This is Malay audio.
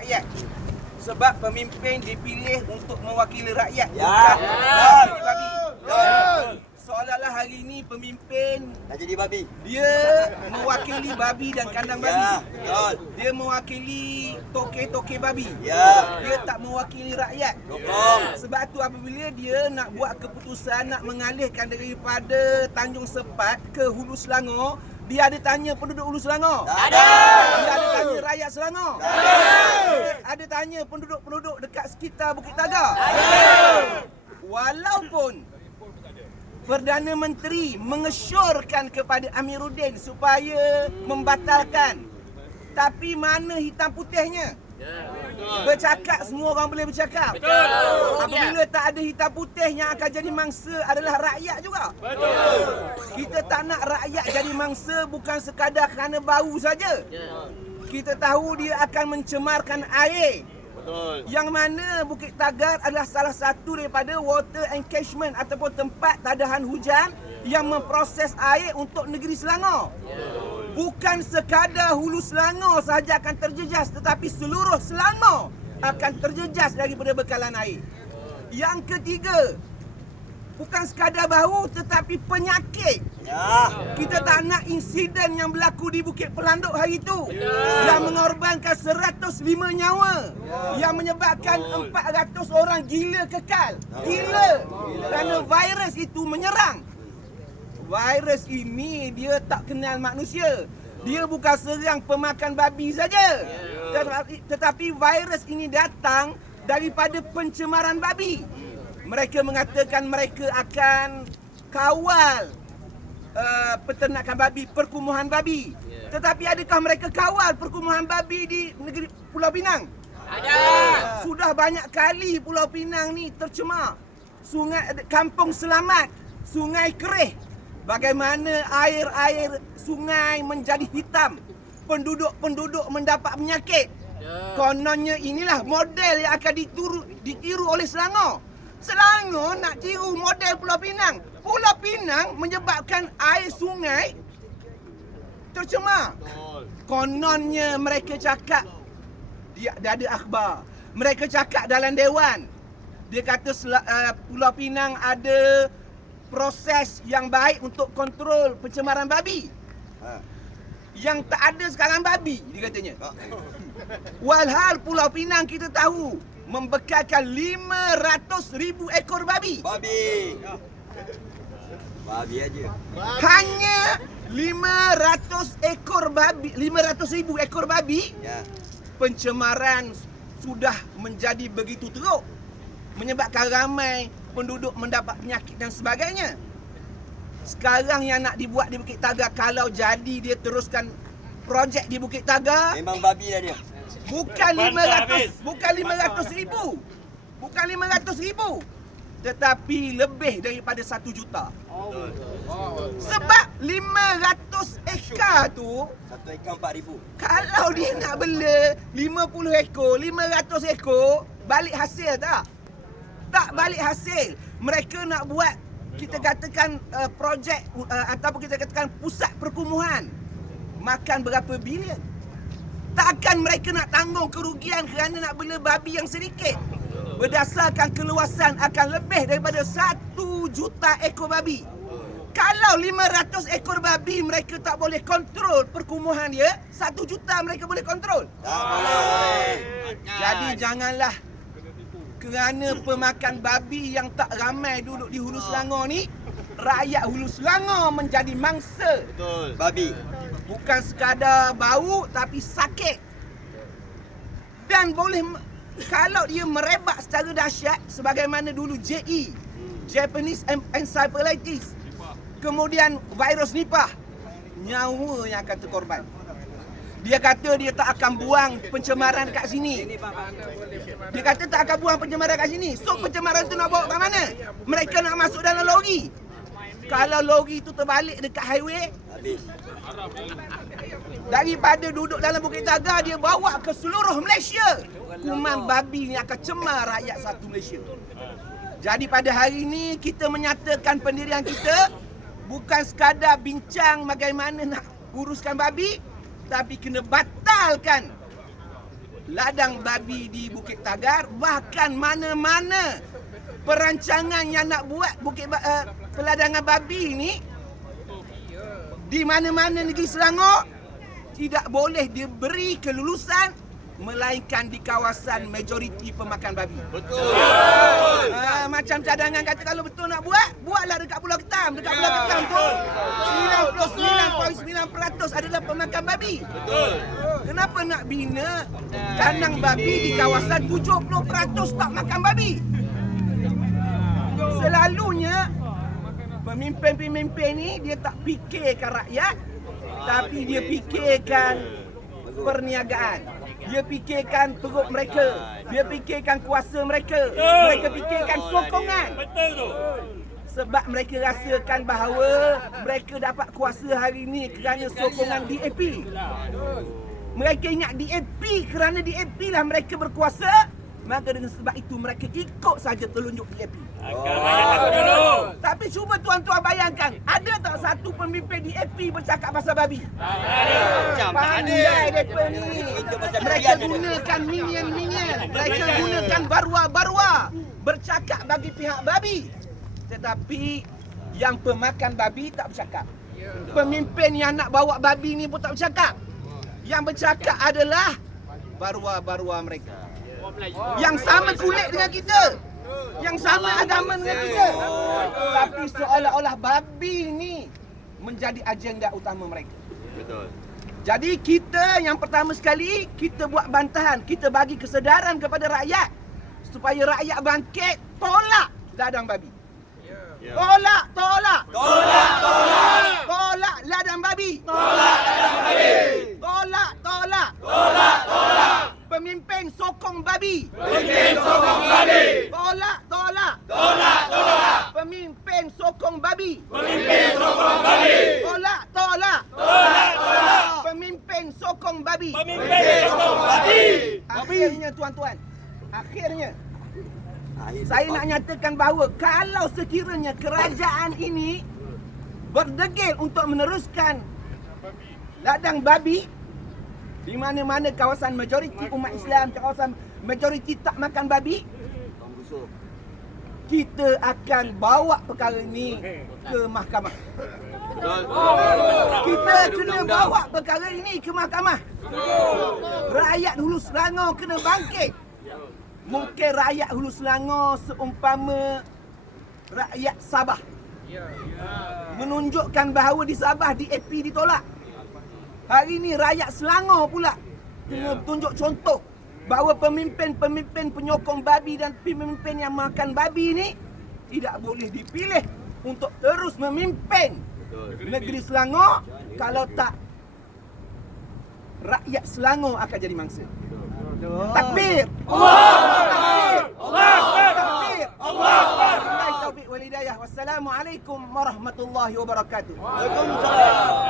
rakyat. Sebab pemimpin dipilih untuk mewakili rakyat. Ya. Bukan jadi babi. Seolah-olah hari ini pemimpin Dah jadi babi. dia mewakili babi dan kandang babi. Ya, betul. Dia mewakili toke-toke babi. Ya. Dia tak mewakili rakyat. Sokong. Sebab tu apabila dia nak buat keputusan nak mengalihkan daripada Tanjung Sepat ke Hulu Selangor, dia ada tanya penduduk Hulu Selangor? Tak ada. Dia ada tanya rakyat Selangor? Ada tanya penduduk-penduduk dekat sekitar Bukit Tagar? Walaupun Perdana Menteri mengesyorkan kepada Amiruddin supaya membatalkan, tapi mana hitam putihnya? Bercakap, semua orang boleh bercakap. Apabila tak ada hitam putih, yang akan jadi mangsa adalah rakyat juga. Kita tak nak rakyat jadi mangsa bukan sekadar kerana bau saja. Kita tahu dia akan mencemarkan air. Yang mana Bukit Tagar adalah salah satu daripada water encashment ataupun tempat tadahan hujan yang memproses air untuk negeri Selangor. Bukan sekadar Hulu Selangor sahaja akan terjejas, tetapi seluruh Selangor akan terjejas daripada bekalan air. Yang ketiga, bukan sekadar bau tetapi penyakit. Ya. Kita tak nak insiden yang berlaku di Bukit Pelanduk hari itu yang mengorbankan 105 nyawa, yang menyebabkan 400 orang gila kekal. Gila kerana virus itu menyerang. Virus ini dia tak kenal manusia. Dia bukan serang pemakan babi saja. Tetapi virus ini datang daripada pencemaran babi. Mereka mengatakan mereka akan kawal peternakan babi, perkumuhan babi. Tetapi adakah mereka kawal perkumuhan babi di negeri Pulau Pinang? Ada. Sudah banyak kali Pulau Pinang ni tercemar. Sungai Kampung Selamat, Sungai Kerih. Bagaimana air-air sungai menjadi hitam. Penduduk-penduduk mendapat penyakit. Kononnya inilah model yang akan ditiru oleh Selangor. Selangor nak tiru model Pulau Pinang. Pulau Pinang menyebabkan air sungai tercemar. Kononnya mereka cakap, dia ada akhbar. Mereka cakap dalam dewan. Dia kata Pulau Pinang ada proses yang baik untuk kontrol pencemaran babi. Yang tak ada sekarang babi, dia katanya. Walhal Pulau Pinang kita tahu membekalkan 500,000 ekor babi. Babi. Babi aja. Hanya 500 ekor babi, 500,000 ekor babi. Ya. Pencemaran sudah menjadi begitu teruk, menyebabkan ramai penduduk mendapat penyakit dan sebagainya. Sekarang yang nak dibuat di Bukit Tagar, kalau jadi dia teruskan projek di Bukit Tagar, Memang babi dah dia. bukan 500,000. Bukan 500,000. Tetapi lebih daripada 1 juta. Sebab 500 ekar tu, 1 ekar 4,000. kalau dia nak bela 50 ekor, 500 ekor, balik hasil tak? Tak balik hasil. Mereka nak buat, kita katakan projek ataupun kita katakan pusat perkumuhan. Makan berapa bilion? Takkan mereka nak tanggung kerugian kerana nak bela babi yang sedikit. Berdasarkan keluasan akan lebih daripada 1 juta ekor babi. Kalau 500 ekor babi mereka tak boleh kontrol perkumuhan dia, 1 juta mereka boleh kontrol. Tak boleh. Jadi janganlah kerana pemakan babi yang tak ramai duduk di Hulu Selangor ni, rakyat Hulu Selangor menjadi mangsa. Betul. Babi. Bukan sekadar bau tapi sakit. Dan boleh, kalau dia merebak secara dahsyat sebagaimana dulu JE, Japanese Encephalitis, kemudian virus Nipah, nyawa yang akan terkorban. Dia kata dia tak akan buang pencemaran kat sini. Dia kata tak akan buang pencemaran kat sini. So pencemaran tu nak bawa kat mana? Mereka nak masuk dalam lori. Kalau lori tu terbalik dekat highway, Habis. daripada duduk dalam Bukit Tagar, dia bawa ke seluruh Malaysia. Kuman babi ni akan cemar rakyat satu Malaysia. Jadi pada hari ini kita menyatakan pendirian kita bukan sekadar bincang bagaimana nak uruskan babi, tapi kena batalkan ladang babi di Bukit Tagar, bahkan mana-mana perancangan yang nak buat peladangan babi ni di mana-mana negeri Selangor tidak boleh diberi kelulusan melainkan di kawasan majoriti pemakan babi. Betul. Macam cadangan kata kalau betul nak buatlah dekat Pulau Ketam. Dekat Pulau Ketam tu 99.9% adalah pemakan babi. Betul. Kenapa nak bina kandang babi di kawasan 70% tak makan babi? Selalunya pemimpin-pemimpin ni dia tak fikirkan rakyat, tapi dia fikirkan perniagaan. Dia fikirkan perut mereka. Dia fikirkan kuasa mereka. Mereka fikirkan sokongan. Betul tu. Sebab mereka rasakan bahawa mereka dapat kuasa hari ini kerana sokongan DAP. Mereka ingat DAP, kerana DAP lah mereka berkuasa. Maka dengan sebab itu mereka ikut saja telunjuk DAP. Akan bayar aku dulu. Tapi cuba tuan-tuan bayangkan, ada tak satu pemimpin DAP bercakap pasal babi? Pandai mereka ni. Mereka gunakan minion-minion. Mereka gunakan barua-barua bercakap bagi pihak babi. Tetapi yang pemakan babi tak bercakap. Pemimpin yang nak bawa babi ni pun tak bercakap. Yang bercakap adalah barua-barua mereka. Yang sama kulit dengan kita. Yang sama agama dengan kita. Tapi seolah-olah babi ni menjadi agenda utama mereka. Betul. Jadi kita yang pertama sekali, kita buat bantahan. Kita bagi kesedaran kepada rakyat supaya rakyat bangkit, tolak ladang babi. Tolak, tolak. Tolak, tolak. Tolak ladang babi. Tolak ladang babi. Tolak, tolak. Tolak, tolak. Pemimpin sokong babi. Pemimpin sokong babi. Tolak, tolak. Tolak, tolak. Pemimpin sokong babi. Pemimpin sokong babi. Tolak, tolak. Tolak, tolak. Pemimpin sokong babi. Pemimpin sokong babi. Akhirnya tuan-tuan, akhirnya saya nak nyatakan bahawa kalau sekiranya kerajaan ini berdegil untuk meneruskan ladang babi di mana-mana kawasan majoriti umat Islam, kawasan majoriti tak makan babi, kita akan bawa perkara ini ke mahkamah. Kita kena bawa perkara ini ke mahkamah. Rakyat Hulu Selangor kena bangkit. Mungkin rakyat Hulu Selangor seumpama rakyat Sabah menunjukkan bahawa di Sabah DAP ditolak. Hari ini rakyat Selangor pula kena tunjuk contoh bahawa pemimpin-pemimpin penyokong babi dan pemimpin yang makan babi ini tidak boleh dipilih untuk terus memimpin negeri Selangor. Kalau tak, rakyat Selangor akan jadi mangsa. Takbir! Takbir! Takbir! Wabillahi taufiq wal hidayah. Wassalamualaikum warahmatullahi wabarakatuh.